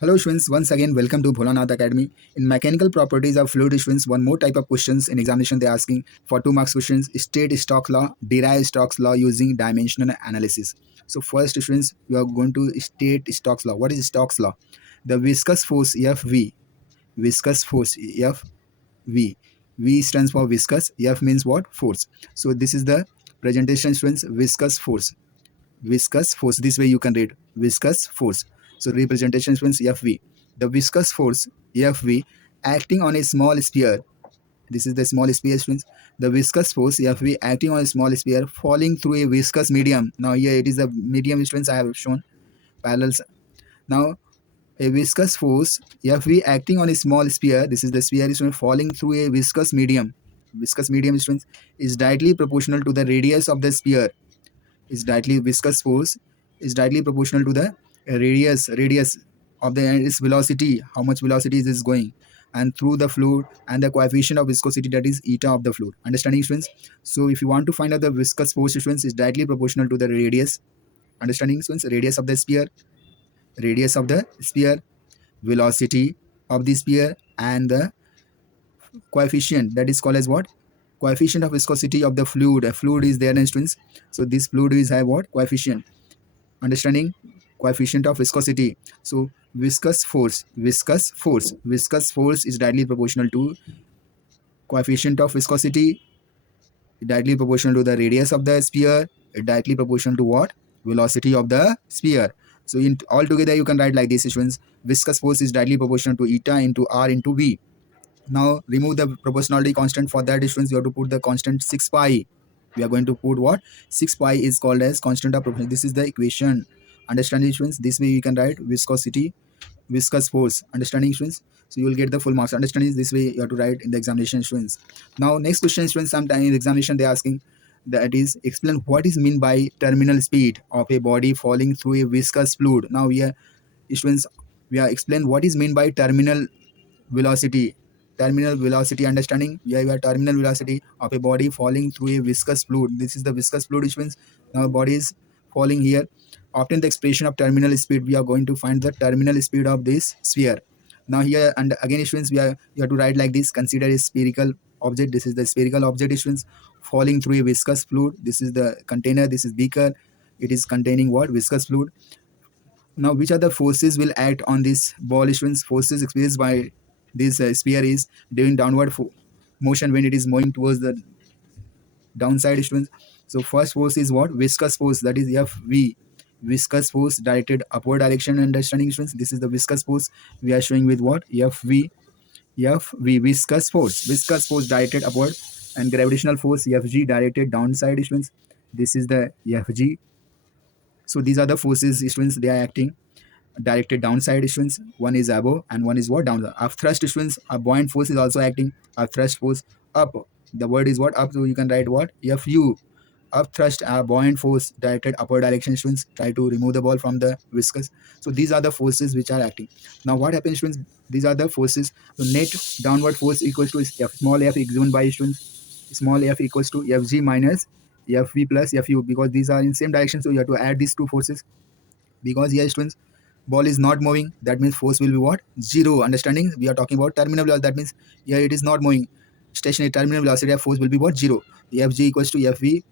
Hello students, once again welcome to Bholanath Academy. In mechanical properties of fluid students, one more type of questions in examination they're asking for 2 marks questions, state stock law, derive stocks law using dimensional analysis. So first students, you are going to state stocks law. What is stocks law? The viscous force Fv, viscous force Fv. V stands for viscous, F means what? Force. So this is the presentation students, viscous force. This way you can read viscous force. So representation means Fv. The viscous force Fv acting on a small sphere. This is the small sphere students. The viscous force Fv acting on a small sphere falling through a viscous medium. Now here it is the medium students I have shown parallels. Now a viscous force Fv acting on a small sphere. This is the sphere is falling through a viscous medium. Viscous medium students is directly proportional to the radius of the sphere. Is directly viscous force is directly proportional to the radius of the its velocity, how much velocity is this going, and through the fluid, and the coefficient of viscosity, that is eta of the fluid. Understanding students? So if you want to find out the viscous force students, is directly proportional to the radius. Understanding students? Radius of the sphere, velocity of the sphere, and the coefficient, that is called as what? Coefficient of viscosity of the fluid. A fluid is there in students. So this fluid is have what? Coefficient. Understanding? Coefficient of viscosity. So viscous force is directly proportional to coefficient of viscosity, directly proportional to the radius of the sphere, directly proportional to what? Velocity of the sphere. So in all together you can write like this students. Viscous force is directly proportional to eta into r into v. Now remove the proportionality constant. For that students, you have to put the constant 6 pi. We are going to put what? 6 pi is called as constant of proportionality. This is the equation. Understanding students? This way you can write viscosity, viscous force. Understanding students? So you will get the full marks. Understanding this way you have to write in the examination students. Now next question students, sometime in the examination they are asking, that is explain what is mean by terminal speed of a body falling through a viscous fluid. Now here students, we are explain what is mean by terminal velocity. Terminal velocity. Understanding? Yeah, we have terminal velocity of a body falling through a viscous fluid. This is the viscous fluid which means now body is falling here. Obtain the expression of terminal speed. We are going to find the terminal speed of this sphere. Now here, and again students, you have to write like this. Consider a spherical object. This is the spherical object students falling through a viscous fluid. This is the container, this is beaker. It is containing what? Viscous fluid. Now, which are the forces will act on this ball students? Forces experienced by this sphere is during downward motion when it is moving towards the downside students. So first force is what? Viscous force, that is Fv. Viscous force directed upward direction. Understanding students? This is the viscous force we are showing with what? Fv. Fv, viscous force directed upward, and gravitational force Fg directed downside students. This is the Fg. So these are the forces students, they are acting directed downside students. One is above and one is what? Down. Up thrust students, a buoyant force is also acting. Up thrust force up. The word is what? Up. So you can write what? Fu. Up thrust, a buoyant force directed upward direction students. Try to remove the ball from the viscous. So these are the forces which are acting. Now what happens students? These are the forces. So net downward force equals to F. Small f is given by students. Small f equals to Fg minus Fv plus Fu, because these are in same direction. So you have to add these two forces. Because here students, ball is not moving, that means force will be what? Zero. Understanding? We are talking about terminal velocity, that means here it is not moving. Stationary terminal velocity of force will be what? Zero. Fg equals to Fv.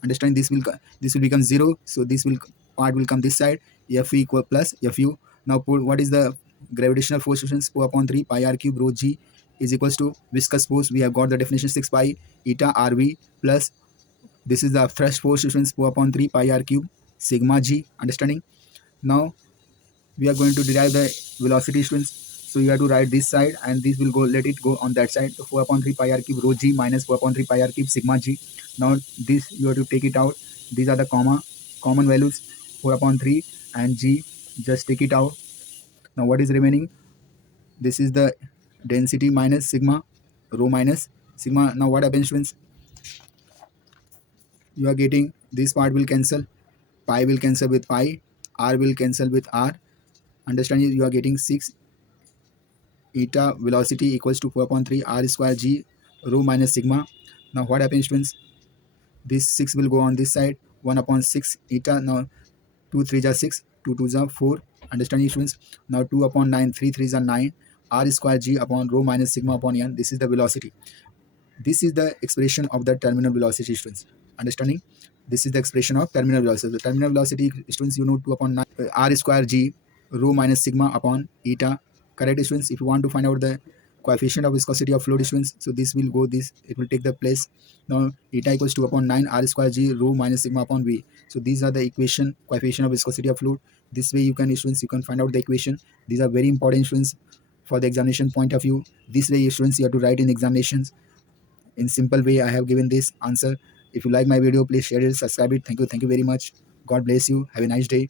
Understand? This will become zero. So this will part will come this side. F equal plus Fu. Now put what is the gravitational force students? 4 upon 3 pi r cube rho g is equals to viscous force. We have got the definition 6 pi eta rv plus this is the thrust force students, 4 upon 3 pi r cube sigma g. Understanding? Now we are going to derive the velocity students. So you have to write this side and this will go, let it go on that side. So 4 upon 3 pi r cube rho g minus 4 upon 3 pi r cube sigma g. Now this you have to take it out. These are the common values, 4 upon 3 and g, just take it out. Now what is remaining? This is the density minus sigma, rho minus sigma. Now what happens students? You are getting this part will cancel, pi will cancel with pi, r will cancel with r. Understanding? You are getting 6 eta velocity equals to 4 upon 3 r square g rho minus sigma. Now what happens students? This 6 will go on this side, 1 upon 6 eta. Now 2 3 are 6, 2 2 are 4, Understanding students? Now 2 upon 9, 3 3s are 9, r square g upon rho minus sigma upon n. This is the velocity. This is the expression of the terminal velocity, students. Understanding? This is the expression of terminal velocity. The terminal velocity, students, you know 2 upon 9 r square g rho minus sigma upon eta. Correct, students? If you want to find out the coefficient of viscosity of fluid, students, so this will go this, it will take the place. Now eta equals 2 upon 9 r square g rho minus sigma upon v. So these are the equation, coefficient of viscosity of fluid. This way you can, students, you can find out the equation. These are very important, students, for the examination point of view. This way, students, you have to write in examinations. In simple way, I have given this answer. If you like my video, please share it, subscribe it. Thank you very much. God bless you. Have a nice day.